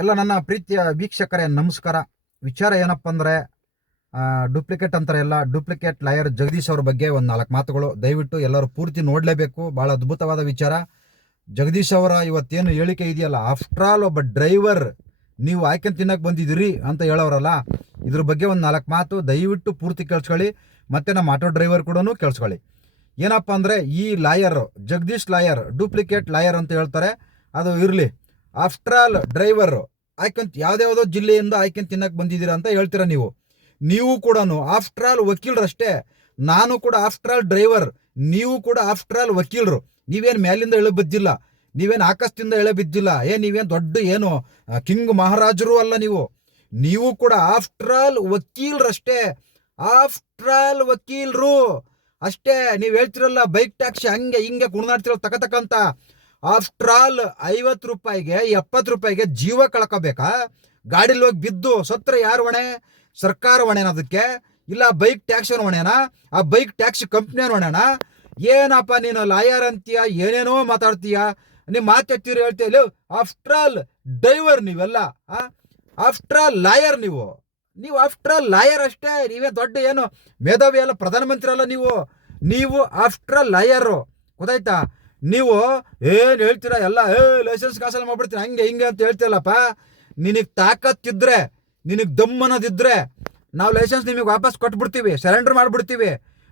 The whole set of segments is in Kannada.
ಎಲ್ಲ ನನ್ನ ಪ್ರೀತಿಯ ವೀಕ್ಷಕರೇ, ನಮಸ್ಕಾರ. ವಿಚಾರ ಏನಪ್ಪ ಅಂದರೆ ಡೂಪ್ಲಿಕೇಟ್ ಅಂತಾರೆ ಎಲ್ಲ. ಡೂಪ್ಲಿಕೇಟ್ ಲಾಯರ್ ಜಗದೀಶ್ ಅವ್ರ ಬಗ್ಗೆ ಒಂದು ನಾಲ್ಕು ಮಾತುಗಳು. ದಯವಿಟ್ಟು ಎಲ್ಲರೂ ಪೂರ್ತಿ ನೋಡಲೇಬೇಕು. ಭಾಳ ಅದ್ಭುತವಾದ ವಿಚಾರ. ಜಗದೀಶ್ ಅವರ ಇವತ್ತೇನು ಹೇಳಿಕೆ ಇದೆಯಲ್ಲ ಆಫ್ಟರ್ ಆಲ್ ಒಬ್ಬ ಡ್ರೈವರ್ ನೀವು ಆಯ್ಕೆ ತಿನ್ನಕ್ಕೆ ಬಂದಿದ್ದೀರಿ ಅಂತ ಹೇಳೋರಲ್ಲ. ಇದ್ರ ಬಗ್ಗೆ ಒಂದು ನಾಲ್ಕು ಮಾತು. ದಯವಿಟ್ಟು ಪೂರ್ತಿ ಕೇಳಿಸ್ಕೊಳ್ಳಿ. ಮತ್ತು ನಮ್ಮ ಆಟೋ ಡ್ರೈವರ್ ಕೂಡ ಕೇಳಿಸ್ಕೊಳ್ಳಿ. ಏನಪ್ಪ ಅಂದರೆ, ಈ lawyer Jagadish lawyer duplicate lawyer ಅಂತ ಹೇಳ್ತಾರೆ. ಅದು ಇರಲಿ. ಆಫ್ಟರ್ ಆಲ್ ಡ್ರೈವರ್ ಆಯ್ಕೊಂತ ಯಾವ್ದ್ಯಾವುದೋ ಜಿಲ್ಲೆಯಿಂದ ಆಯ್ಕೊಂತ ತಿನ್ನಕ್ಕೆ ಬಂದಿದ್ದೀರಾ ಅಂತ ಹೇಳ್ತೀರಾ ನೀವು? ನೀವು ಕೂಡ ಆಫ್ಟರ್ ಆಲ್ ವಕೀಲರಷ್ಟೇ. ನಾನು ಕೂಡ ಆಫ್ಟರ್ ಆಲ್ ಡ್ರೈವರ್ ನೀವು ಕೂಡ ಆಫ್ಟರ್ ಆಲ್ ವಕೀಲರು. ನೀವೇನು ಮೇಲಿಂದ ಎಳೆ ಬಿದ್ದಿಲ್ಲ. ನೀವೇನು ಆಕಾಶದಿಂದ ಎಳೆ ಬಿದ್ದಿಲ್ಲ. ಏ, ನೀವೇನು ದೊಡ್ಡ ಏನು ಕಿಂಗ್ ಮಹಾರಾಜರು ಅಲ್ಲ ನೀವು. ನೀವು ಕೂಡ ಆಫ್ಟರ್ ಆಲ್ ವಕೀಲರಷ್ಟೇ. ಆಫ್ಟರ್ ಆಲ್ ವಕೀಲರು. ಅಷ್ಟೇ, ನೀವು ಹೇಳ್ತಿರಲ್ಲ ಬೈಕ್ ಟ್ಯಾಕ್ಸಿ ಹಂಗೆ ಹಿಂಗೆ ಕುಣಿದಾಡ್ತಿರಲ್ಲ ತಕ ಆಫ್ಟರ್ ಆಲ್ ಐವತ್ತು ರೂಪಾಯಿಗೆ, ಎಪ್ಪತ್ತು ರೂಪಾಯಿಗೆ ಜೀವ ಕಳ್ಕೋಬೇಕಾ? ಗಾಡಿಲಿ ಹೋಗಿ ಬಿದ್ದು ಸತ್ರ ಯಾರು ಹೊಣೆ? ಸರ್ಕಾರ ಹೊಣೆನ ಅದಕ್ಕೆ ಇಲ್ಲ ಬೈಕ್ ಟ್ಯಾಕ್ಸ್ ಹೊಣೆನಾ? ಆ ಬೈಕ್ ಟ್ಯಾಕ್ಸಿ ಕಂಪ್ನಿಯವ್ರ ಹೊಣೆನಾ? ಏನಪ್ಪ ನೀನು ಲಾಯರ್ ಅಂತೀಯ? ಏನೇನೋ ಮಾತಾಡ್ತೀಯ? ನೀವು ಮಾತೆತ್ತೀರಿ ಹೇಳ್ತೀಯ? ಆಫ್ಟರ್ ಆಲ್ ಡ್ರೈವರ್ ನೀವೆಲ್ಲ ಆಫ್ಟರ್ ಆಲ್ ಲಾಯರ್ ನೀವು. ನೀವು ಆಫ್ಟರ್ ಆಲ್ ಲಾಯರ್ ಅಷ್ಟೇ. ನೀವೇ ದೊಡ್ಡ ಏನು ಮೇಧಾವಿ ಅಲ್ಲ ಪ್ರಧಾನಮಂತ್ರಿ ಅಲ್ಲ ನೀವು. ನೀವು ಆಫ್ಟರ್ ಆಲ್ ಲಾಯರು ಗೊತ್ತಾಯ್ತಾ? ನೀವು ಏನು ಹೇಳ್ತೀರಾ? ಎಲ್ಲ, ಏ ಲೈಸೆನ್ಸ್ ಕ್ಯಾನ್ಸಲ್ ಮಾಡ್ಬಿಡ್ತೀನಿ ಹಂಗೆ, ಹಿಂಗೆ ಅಂತ ಹೇಳ್ತೀರಲ್ಲಪ್ಪ ನಿನಗೆ ತಾಕತ್ತಿದ್ರೆ, ನಿನಗೆ ದಮ್ ಅನ್ನೋದಿದ್ರೆ, ನಾವು ಲೈಸೆನ್ಸ್ ನಿಮಗೆ ವಾಪಸ್ ಕೊಟ್ಬಿಡ್ತೀವಿ ಸರೆಂಡರ್ ಮಾಡಿಬಿಡ್ತೀವಿ.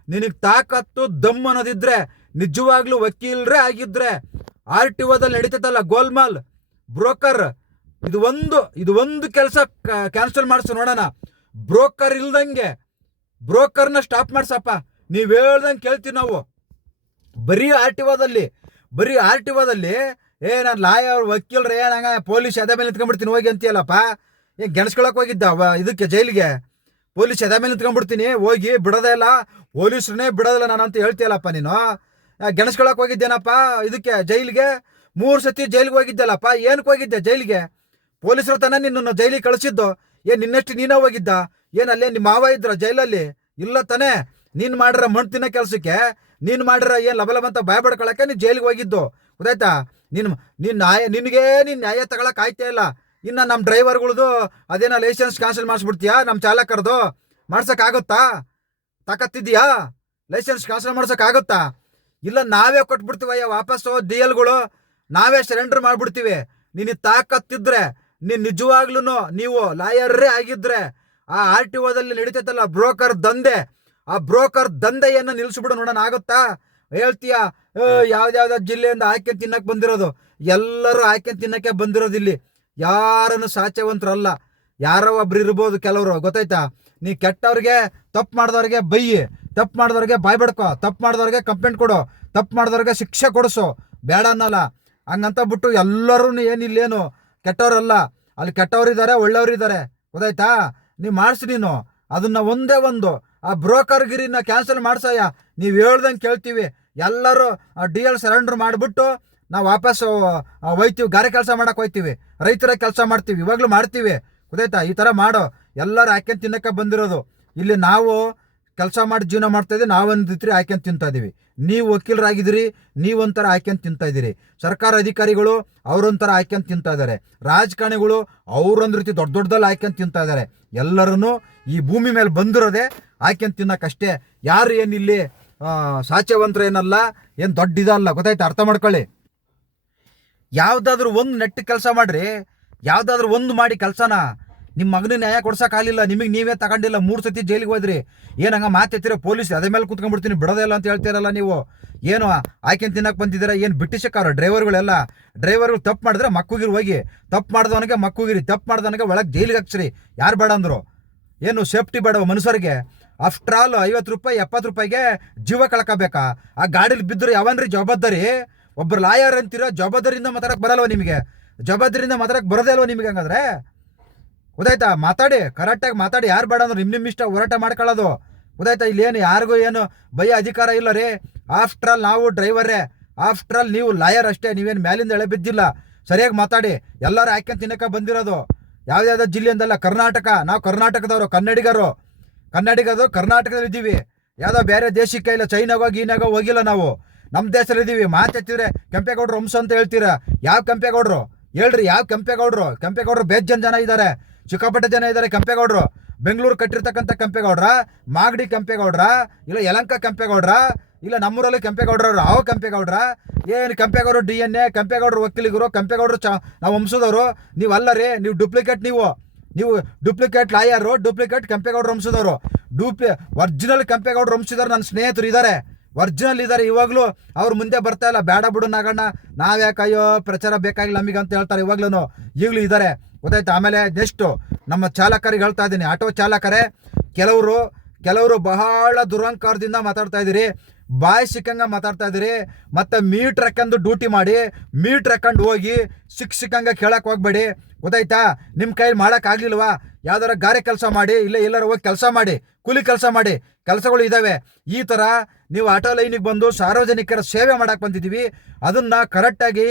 ನಿನಗೆ ತಾಕತ್ತು, ದಮ್ ಅನ್ನೋದಿದ್ರೆ, ನಿಜವಾಗ್ಲೂ ವಕೀಲರೇ ಆಗಿದ್ರೆ ಆರ್ ಟಿ ಓದಲ್ಲಿ ನಡೀತೈತಲ್ಲ ಗೋಲ್ಮಾಲ್, ಬ್ರೋಕರ್, ಇದು ಒಂದು ಇದು ಒಂದು ಕೆಲಸ ಕ್ಯಾನ್ಸಲ್ ಮಾಡಿಸು ನೋಡೋಣ. ಬ್ರೋಕರ್ ಇಲ್ದಂಗೆ, ಬ್ರೋಕರ್ನ ಸ್ಟಾಪ್ ಮಾಡ್ಸಪ್ಪ. ನೀವು ಹೇಳ್ದಂಗೆ ಕೇಳ್ತೀವಿ ನಾವು. ಬರೀ ಆರ್ ಟಿ ಓದಲ್ಲಿ ಬರೀ ಆರ್ ಟಿ ಓದಲ್ಲಿ ಏ ನಾನು ಲಾಯರ್, ವಕೀಲ್ರೇ ಏನ್ ಪೊಲೀಸ್ ಎದೆ ಮೇಲೆ ನಿಂತ್ಕೊಂಡ್ಬಿಡ್ತೀನಿ, ಹೋಗಿ ಅಂತೀಯಲ್ಲಪ್ಪ. ಏನು ಗೆಣಸ್ಕೊಳಕ್ ಹೋಗಿದ್ದ ಇದಕ್ಕೆ ಜೈಲಿಗೆ. ಪೊಲೀಸ್ ಎದೆ ಮೇಲೆ ನಿಂತ್ಕೊಂಡ್ಬಿಡ್ತೀನಿ, ಹೋಗಿ ಬಿಡೋದೇ ಇಲ್ಲ, ಪೊಲೀಸ್ರನ್ನೇ ಬಿಡೋದಿಲ್ಲ ನಾನು ಅಂತ ಹೇಳ್ತೀಯಲ್ಲಪ್ಪ ನೀನು. ಗೆಣಸ್ಕೊಳಕ್ಕೆ ಗೆಣಸ್ಕೊಳಕ್ ಹೋಗಿದ್ದೇನಪ್ಪ, ಇದಕ್ಕೆ ಜೈಲಿಗೆ? ಮೂರು ಸತಿ ಜೈಲಿಗೆ ಹೋಗಿದ್ದಲ್ಲಪ್ಪ, ಏನಕ್ಕೆ ಹೋಗಿದ್ದೆ ಜೈಲಿಗೆ? ಪೊಲೀಸರು ತನ ನಿನ್ನನ್ನು ಜೈಲಿಗೆ ಕಳಿಸಿದ್ದು. ಏನ್ ನಿನ್ನಷ್ಟು ನೀನೇ ಹೋಗಿದ್ದ? ಏನಲ್ಲೇ ನಿಮ್ಮ ಮಾವ ಇದ್ರ ಜೈಲಲ್ಲಿ? ಇಲ್ಲ ತಾನೇ, ನೀನು ಮಾಡಿರೋ ಮಣ್ಣು ತಿನ್ನೋ ಕೆಲಸಕ್ಕೆ? ನೀನ್ ಮಾಡಿರೋ ಏನ್ ಲಬಲಬಂತ ಭಯ ಪಡ್ಕೊಳಕ್ಕೆ ನೀನ್ ಜೈಲಿಗೆ ಹೋಗಿದ್ದು. ಗೊತ್ತಾಯ್ತಾ? ನಿನ್ನ ನಿನ್ನ ನ್ಯಾಯ ನಿನಗೆ ನಿನ್ನ ನ್ಯಾಯ ತಗೊಳಕ್ಕೆ ಆಯ್ತಾ ಇಲ್ಲ. ಇನ್ನ ನಮ್ಮ ಡ್ರೈವರ್ಗಳದು ಅದೇನೋ ಲೈಸೆನ್ಸ್ ಕ್ಯಾನ್ಸಲ್ ಮಾಡಿಸ್ಬಿಡ್ತೀಯಾ? ನಮ್ಮ ಚಾಲಕರದು? ಮಾಡ್ಸೋಕ್ಕಾಗುತ್ತಾ? ತಾಕತ್ತಿದ್ಯಾ ಲೈಸೆನ್ಸ್ ಕ್ಯಾನ್ಸಲ್ ಮಾಡ್ಸೋಕ್ಕಾಗುತ್ತಾ? ಇಲ್ಲ ನಾವೇ ಕೊಟ್ಬಿಡ್ತೀವಯ್ಯ ವಾಪಸ್ಸು ಡಿ ಎಲ್ಗಳು ನಾವೇ ಸರೆಂಡರ್ ಮಾಡ್ಬಿಡ್ತೀವಿ. ನಿನಗೆ ತಾಕತ್ತಿದ್ರೆ, ನೀನ್ ನಿಜವಾಗ್ಲೂ ನೀವು ಲಾಯರ್ರೇ ಆಗಿದ್ರೆ, ಆ ಆರ್ ಟಿ ಓದಲ್ಲಿ ನಡೀತೈತಲ್ಲ ಬ್ರೋಕರ್ ದಂಧೆ ಆ ಬ್ರೋಕರ್ ದಂಧೆಯನ್ನು ನಿಲ್ಲಿಸ್ಬಿಡು ನೋಡೋಣ ಆಗುತ್ತಾ ಹೇಳ್ತೀಯ? ಯಾವ್ದಾವ್ದ ಜಿಲ್ಲೆಯಿಂದ ಆಯ್ಕೆ ತಿನ್ನಕ್ ಬಂದಿರೋದು? ಎಲ್ಲರೂ ಆಯ್ಕೆ ತಿನ್ನಕ್ಕೆ ಬಂದಿರೋದು ಇಲ್ಲಿ. ಯಾರನ್ನು ಸಾಚವಂತರಲ್ಲ ಯಾರೋ ಒಬ್ರು ಇರ್ಬೋದು ಕೆಲವರು ಗೊತ್ತಾಯ್ತಾ? ನೀ ಕೆಟ್ಟವ್ರಿಗೆ ತಪ್ಪು ಮಾಡಿದವ್ರಿಗೆ ಬೈಯಿ. ತಪ್ಪು ಮಾಡಿದವ್ರಿಗೆ ಬಾಯ್ ಬಡ್ಕೋ. ತಪ್ಪು ಮಾಡಿದವ್ರಿಗೆ ಕಂಪ್ಲೇಂಟ್ ಕೊಡು. ತಪ್ಪು ಮಾಡಿದವ್ರಿಗೆ ಶಿಕ್ಷೆ ಕೊಡಿಸು. ಬೇಡ ಅನ್ನಲ್ಲ. ಹಂಗಂತ ಬಿಟ್ಟು ಎಲ್ಲರೂ ಏನಿಲ್ಲೇನು ಕೆಟ್ಟವರಲ್ಲ. ಅಲ್ಲಿ ಕೆಟ್ಟವರಿದ್ದಾರೆ ಒಳ್ಳೆಯವರಿದ್ದಾರೆ. ಗೊತ್ತಾಯ್ತಾ? ನೀವು ಮಾಡಿಸಿ ನೀನು. ಅದನ್ನು ಒಂದೇ ಒಂದು. ಆ ಬ್ರೋಕರ್ಗಿರಿನ ಕ್ಯಾನ್ಸಲ್ ಮಾಡ್ಸಯ್ಯ. ನೀವು ಹೇಳ್ದಂಗೆ ಕೇಳ್ತೀವಿ. ಎಲ್ಲರೂ ಡಿ ಎಲ್ ಸರೆಂಡರ್ ಮಾಡಿಬಿಟ್ಟು ನಾವು ವಾಪಸ್ ಹೋಯ್ತೀವಿ. ಗಾರೆ ಕೆಲಸ ಮಾಡಕ್ಕೆ ಹೋಯ್ತೀವಿ. ರೈತರ ಕೆಲಸ ಮಾಡ್ತೀವಿ. ಇವಾಗಲೂ ಮಾಡ್ತೀವಿ. ಗೊತ್ತಾಯ್ತಾ? ಈ ಥರ ಮಾಡೋ. ಎಲ್ಲರೂ ಹಾಕ್ಯಂತ ತಿನ್ನಕ್ಕೆ ಬಂದಿರೋದು. ಇಲ್ಲಿ ನಾವು ಕೆಲಸ ಮಾಡಿ ಜೀವನ ಮಾಡ್ತಾ ಇದ್ದೀವಿ. ರೀತಿ ಹಾಕ್ಯಂತ ತಿಂತಾ ಇದೀವಿ ನೀವು ವಕೀಲರಾಗಿದ್ದೀರಿ. ನೀವೊಂಥರ ಹಾಕ್ಯಂತ ತಿಂತಾ ಇದ್ದೀರಿ. ಸರ್ಕಾರ ಅಧಿಕಾರಿಗಳು ಅವರೊಂಥರ ಹಾಕ್ಯಂತ ತಿಂತಾ ಇದ್ದಾರೆ. ರಾಜಕಾರಣಿಗಳು ಅವರೊಂದು ರೀತಿ ದೊಡ್ಡ ದೊಡ್ಡದಲ್ಲಿ ಹಾಕ್ಯಂತ ತಿಂತಾ ಇದ್ದಾರೆ. ಎಲ್ಲರೂ ಈ ಭೂಮಿ ಮೇಲೆ ಬಂದಿರೋದೇ ಹಾಕ್ಯಂತ ತಿನ್ನಕ್ಕಷ್ಟೇ ಯಾರು ಏನಿಲ್ಲಿ ಆ, ಏನಲ್ಲ ಏನು ದೊಡ್ಡ ಇದಲ್ಲ ಗೊತ್ತಾಯ್ತು? ಅರ್ಥ ಮಾಡ್ಕೊಳ್ಳಿ. ಯಾವುದಾದ್ರೂ ಒಂದು ನೆಟ್ಟ ಕೆಲಸ ಮಾಡ್ರಿ ಯಾವುದಾದ್ರೂ ಒಂದು ಮಾಡಿ ಕೆಲಸನ ನಿಮ್ಮ ಮಗನ ನ್ಯಾಯ ಕೊಡ್ಸೋಕ್ಕಾಗಲಿಲ್ಲ ನಿಮಗೆ ನೀವೇ ತಗೊಂಡಿಲ್ಲ ಮೂರು ಸತಿ ಜೈಲಿಗೆ ಹೋದ್ರಿ ಏನು ಹಂಗೆ ಮಾತೆತ್ತಿರೋ ಪೊಲೀಸ್ ಅದೇ ಮೇಲೆ ಕುತ್ಕೊಂಡ್ಬಿಡ್ತೀನಿ ಬಿಡೋದೇ ಇಲ್ಲ ಅಂತ ಹೇಳ್ತೀರಲ್ಲ ನೀವು. ಏನು ಆಯ್ಕೆ ತಿನ್ನಕ್ಕೆ ಬಂದಿದ್ದೀರಾ ಏನು ಬಿಟ್ಟಿಸಕ್ಕಾರ ಡ್ರೈವರ್ಗಳೆಲ್ಲ ಡ್ರೈವರ್ಗಳು ತಪ್ಪು ಮಾಡಿದ್ರೆ ಮಕ್ಕುಗಿರಿ ಹೋಗಿ ತಪ್ಪು ಮಾಡಿದವನಿಗೆ ಮಕ್ಕುಗಿರಿ ತಪ್ಪು ಮಾಡ್ದವನಿಗೆ ಒಳಗೆ ಜೈಲಿಗೆ ಹಾಕ್ಸ್ರಿ ಯಾರು ಬೇಡ ಅಂದರು. ಏನು ಸೇಫ್ಟಿ ಬೇಡ ಮನುಷ್ಯರಿಗೆ? ಆಫ್ಟರ್ ಆಲ್ ಐವತ್ತು ರೂಪಾಯಿ, ಎಪ್ಪತ್ತು ರೂಪಾಯಿಗೆ ಜೀವ ಕಳ್ಕೋಬೇಕಾ ಆ ಗಾಡೀಲಿ ಬಿದ್ದರೆ ಯಾವನ್ರಿ ಜವಾಬ್ದಾರಿ? ಒಬ್ಬರು ಲಾಯರ್ ಅಂತಿರೋ, ಜವಾಬ್ದಾರಿಯಿಂದ ಮಾತಾಡಕ್ಕೆ ಬರಲ್ವ ನಿಮಗೆ? ಜವಾಬ್ದಾರಿಯಿಂದ ಮಾತಾಡಕ್ಕೆ ಬರೋದೇ ಅಲ್ವ ನಿಮಗೆ ಹಂಗಾದ್ರೆ? ಗೊತ್ತಾಯ್ತಾ? ಮಾತಾಡಿ ಕರೆಕ್ಟಾಗಿ ಮಾತಾಡಿ. ಯಾರು ಬೇಡ ಅಂದ್ರೆ ನಿಮ್ಮ ನಿಮ್ಮ ಇಷ್ಟ, ಹೋರಾಟ ಮಾಡ್ಕೊಳ್ಳೋದು. ಇಲ್ಲಿ ಏನು, ಯಾರಿಗೂ ಏನು ಭಯ, ಅಧಿಕಾರ ಇಲ್ಲ ರೀ. ಆಫ್ಟರ್ ಆಲ್ ನಾವು ಡ್ರೈವರೇ ಆಫ್ಟರ್ ಆಲ್ ನೀವು ಲಾಯರ್ ಅಷ್ಟೇ. ನೀವೇನು ಮೇಲಿಂದ ಎಳೆ ಬಿದ್ದಿಲ್ಲ. ಸರಿಯಾಗಿ ಮಾತಾಡಿ. ಎಲ್ಲರೂ ಹಾಕ್ಯಂತ ತಿನ್ನಕ್ಕೆ ಬಂದಿರೋದು. ಯಾವ್ದಾವ್ದೋ ಜಿಲ್ಲೆಯಿಂದಲ್ಲ ಕರ್ನಾಟಕ. ನಾವು ಕರ್ನಾಟಕದವರು, ಕನ್ನಡಿಗರು. ಕನ್ನಡಿಗರು ಕರ್ನಾಟಕದಲ್ಲಿ ಇದ್ದೀವಿ. ಯಾವುದೋ ಬೇರೆ ದೇಶಕ್ಕೆ ಇಲ್ಲ, ಚೈನಾಗೋ, ಗೀನಾಗೋ ಹೋಗಿಲ್ಲ ನಾವು. ನಮ್ಮ ದೇಶದಲ್ಲಿ ಇದ್ದೀವಿ. ಮಾತೆತ್ತಿದ್ರೆ ಕೆಂಪೇಗೌಡರು ವಂಶ ಅಂತ ಹೇಳ್ತೀರಾ? ಯಾವ ಕೆಂಪೇಗೌಡರು? ಹೇಳ್ರಿ, ಯಾವ ಕೆಂಪೇಗೌಡರು? ಕೆಂಪೇಗೌಡರು ಬೇಜನ್ ಜನ ಇದ್ದಾರೆ ಚಿಕ್ಕಪಟ್ಟ ಜನ ಇದ್ದಾರೆ ಕೆಂಪೇಗೌಡರು. ಬೆಂಗಳೂರು ಕಟ್ಟಿರ್ತಕ್ಕಂಥ ಕೆಂಪೇಗೌಡ್ರ? ಮಾಗಡಿ ಕೆಂಪೇಗೌಡ್ರ? ಇಲ್ಲ ಯಲಂಕ ಕೆಂಪೇಗೌಡ್ರ? ಇಲ್ಲ ನಮ್ಮೂರಲ್ಲಿ ಕೆಂಪೇಗೌಡರವ್ರು ಅವ ಕೆಂಪೇಗೌಡ್ರ? ಏನು ಕೆಂಪೇಗೌಡರು ಡಿ ಎನ್ ಎ, ಕೆಂಪೇಗೌಡರು ವಕೀಲಿಗರು, ಕೆಂಪೇಗೌಡರು ಚ ನಾವು ವಂಶದವರು. ನೀವು ಅಲ್ಲ ರೀ ನೀವು ಡುಪ್ಲಿಕೇಟ್ ನೀವು. ನೀವು ಡುಪ್ಲಿಕೇಟ್ ಲಾಯರು ಡೂಪ್ಲಿಕೇಟ್ ಕೆಂಪೇಗೌಡರು ವಂಶದವರು ಡೂಪ್ಲಿ ಒರಿಜಿನಲ್ ಕೆಂಪೇಗೌಡರು ವಂಶದವ್ರು ನನ್ನ ಸ್ನೇಹಿತರು ಇದ್ದಾರೆ ಒರಿಜಿನಲ್ ಇದ್ದಾರೆ ಇವಾಗಲೂ ಅವ್ರು ಮುಂದೆ ಬರ್ತಾ ಇಲ್ಲ. ಬೇಡ ಬಿಡು ನಾಗಣ್ಣ. ನಾವ್ಯಾಕೆ ಅಯ್ಯೋ, ಪ್ರಚಾರ ಬೇಕಾಗಿಲ್ಲ ನಮಗೆ ಅಂತ ಹೇಳ್ತಾರೆ ಇವಾಗ್ಲೂ ಈಗಲೂ ಇದ್ದಾರೆ ಗೊತ್ತಾಯ್ತು? ಆಮೇಲೆ ನೆಕ್ಸ್ಟು ನಮ್ಮ ಚಾಲಕರಿಗೆ ಹೇಳ್ತಾ ಇದ್ದೀನಿ. ಆಟೋ ಚಾಲಕರೇ, ಕೆಲವರು ಕೆಲವರು ಬಹಳ ದುರಂಕಾರದಿಂದ ಮಾತಾಡ್ತಾ ಇದ್ದೀರಿ. ಬಾಯ್ ಸಿಕ್ಕಂಗ ಮಾತಾಡ್ತಾ ಇದ್ದೀರಿ. ಮತ್ತು ಮೀಟ್ರ್ ಹಾಕೊಂಡು ಡ್ಯೂಟಿ ಮಾಡಿ, ಮೀಟ್ರ್ ಹಾಕೊಂಡು ಹೋಗಿ ಸಿಕ್ಕ ಸಿಕ್ಕಂಗೆ ಕೇಳೋಕೆ ಹೋಗ್ಬೇಡಿ. ಗೊತ್ತಾಯ್ತಾ? ನಿಮ್ಮ ಕೈಯಲ್ಲಿ ಮಾಡೋಕ್ಕಾಗ್ಲಿಲ್ವಾ ಯಾವ್ದಾರ ಗಾರೆ ಕೆಲಸ ಮಾಡಿ, ಇಲ್ಲ ಎಲ್ಲರ ಹೋಗಿ ಕೆಲಸ ಮಾಡಿ, ಕೂಲಿ ಕೆಲಸ ಮಾಡಿ, ಕೆಲಸಗಳು ಇದ್ದಾವೆ ಈ ಥರ ನೀವು ಆಟೋ ಲೈನಿಗೆ ಬಂದು ಸಾರ್ವಜನಿಕರ ಸೇವೆ ಮಾಡಕ್ಕೆ ಬಂದಿದ್ದೀವಿ. ಅದನ್ನು ಕರೆಕ್ಟಾಗಿ,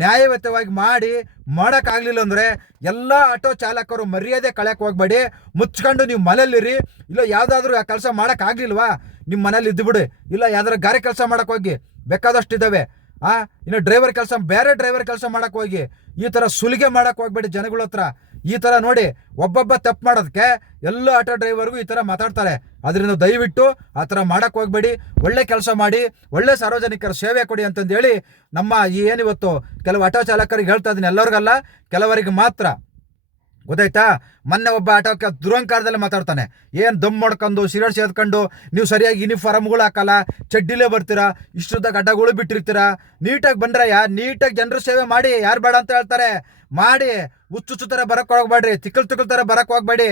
ನ್ಯಾಯಯುತವಾಗಿ ಮಾಡಿ ಮಾಡೋಕ್ಕಾಗಲಿಲ್ಲ ಅಂದರೆ ಎಲ್ಲ ಆಟೋ ಚಾಲಕರು ಮರ್ಯಾದೆ ಕಳೆಯಕ್ಕೆ ಹೋಗ್ಬೇಡಿ. ಮುಚ್ಕೊಂಡು ನೀವು ಮನೇಲಿರಿ ಇಲ್ಲ ಯಾವುದಾದ್ರೂ ಆ ಕೆಲಸ ಮಾಡೋಕ್ಕಾಗಲಿಲ್ವಾ ನಿಮ್ಮ ಮನೇಲಿ ಇದ್ದುಬಿಡಿ. ಇಲ್ಲ ಯಾವ್ದಾರ ಗಾರೆ ಕೆಲಸ ಮಾಡೋಕ್ಕೋಗಿ ಬೇಕಾದಷ್ಟು ಇದ್ದಾವೆ ಆ, ಇನ್ನು ಡ್ರೈವರ್ ಕೆಲಸ ಬೇರೆ ಡ್ರೈವರ್ ಕೆಲಸ ಮಾಡಕ್ ಹೋಗಿ, ಈ ಥರ ಸುಲಿಗೆ ಮಾಡಕ್ ಹೋಗ್ಬೇಡಿ ಜನಗಳ ಹತ್ರ. ಈ ಥರ ನೋಡಿ, ಒಬ್ಬೊಬ್ಬ ತಪ್ಪು ಮಾಡೋದಕ್ಕೆ ಎಲ್ಲ ಆಟೋ ಡ್ರೈವರ್ಗೂ ಈ ಥರ ಮಾತಾಡ್ತಾರೆ. ಅದರಿಂದ ದಯವಿಟ್ಟು ಆ ಥರ ಮಾಡಕ್ ಹೋಗ್ಬೇಡಿ. ಒಳ್ಳೆ ಕೆಲಸ ಮಾಡಿ, ಒಳ್ಳೆ ಸಾರ್ವಜನಿಕರ ಸೇವೆ ಕೊಡಿ ಅಂತಂದೇಳಿ ನಮ್ಮ ಈ ಏನಿವತ್ತು ಕೆಲವು ಆಟೋ ಚಾಲಕರಿಗೆ ಹೇಳ್ತಾ ಇದ್ದೀನಿ ಎಲ್ಲರಿಗಲ್ಲ, ಕೆಲವರಿಗೆ ಮಾತ್ರ. ಗೊತ್ತಾಯ್ತಾ? ಮೊನ್ನೆ ಒಬ್ಬ ಆಟೋಕ್ಕೆ ದುರಂಕಾರದಲ್ಲಿ ಮಾತಾಡ್ತಾನೆ. ಏನು ದಮ್ ಮಾಡ್ಕೊಂಡು ಸಿಗರೇಟ್ ಸೇದ್ಕೊಂಡು ನೀವು ಸರಿಯಾಗಿ ಯೂನಿಫಾರ್ಮ್ಗಳು ಹಾಕಲ್ಲ, ಚಡ್ಡಿಲೇ ಬರ್ತೀರಾ ಇಷ್ಟುದ್ದ ಗಡ್ಡಗಳು ಬಿಟ್ಟಿರ್ತೀರಾ? ನೀಟಾಗಿ ಬಂದ್ರಯ್ಯ ನೀಟಾಗಿ ಜನರ ಸೇವೆ ಮಾಡಿ, ಯಾರು ಬೇಡ ಅಂತ ಹೇಳ್ತಾರೆ. ಮಾಡಿ, ಹುಚ್ಚುಚ್ಚು ಥರ ಬರಕ್ಕೆ ಹೋಗ್ಬೇಡ್ರಿ, ತಿಕ್ಕಲ್ ತಿಕ್ಕಲ್ ಥರ ಬರಕ್ಕೆ ಹೋಗ್ಬೇಡಿ.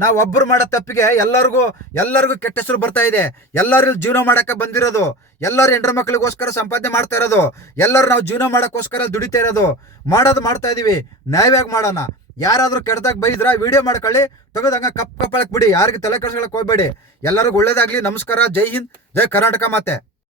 ನಾವು ಒಬ್ಬರು ಮಾಡೋ ತಪ್ಪಿಗೆ ಎಲ್ಲರಿಗೂ ಎಲ್ಲರಿಗೂ ಕೆಟ್ಟ ಹೆಸರು ಬರ್ತಾ ಇದೆ. ಎಲ್ಲರೂ ಇಲ್ಲಿ ಜೀವನ ಮಾಡಕ್ಕೆ ಬಂದಿರೋದು. ಎಲ್ಲರೂ ಹೆಂಡ್ರ ಮಕ್ಕಳಿಗೋಸ್ಕರ ಸಂಪಾದನೆ ಮಾಡ್ತಾ ಇರೋದು. ಎಲ್ಲರೂ ನಾವು ಜೀವನ ಮಾಡೋಕ್ಕೋಸ್ಕರ ದುಡಿತಾ ಇರೋದು. ಮಾಡೋದು ಮಾಡ್ತಾ ಇದ್ದೀವಿ ನ್ಯಾಯವಾಗಿ ಮಾಡೋಣ. ಯಾರಾದರೂ ಕೆಟ್ಟದಾಗ ಬೈದ್ರ, ವಿಡಿಯೋ ಮಾಡ್ಕೊಳ್ಳಿ. ತೆಗೆದಂಗೆ ಕಪ್ ಕಪ್ಪಳಕ್ಕೆ ಬಿಡಿ ಯಾರಿಗೆ ತಲೆ ಕೆಡ್ಸ್ಕೊಳಕ್ಕೆ ಹೋಗ್ಬೇಡಿ. ಎಲ್ಲರಿಗೂ ಒಳ್ಳೇದಾಗಲಿ. ನಮಸ್ಕಾರ. ಜೈ ಹಿಂದ್. ಜೈ ಕರ್ನಾಟಕ ಮಾತೆ.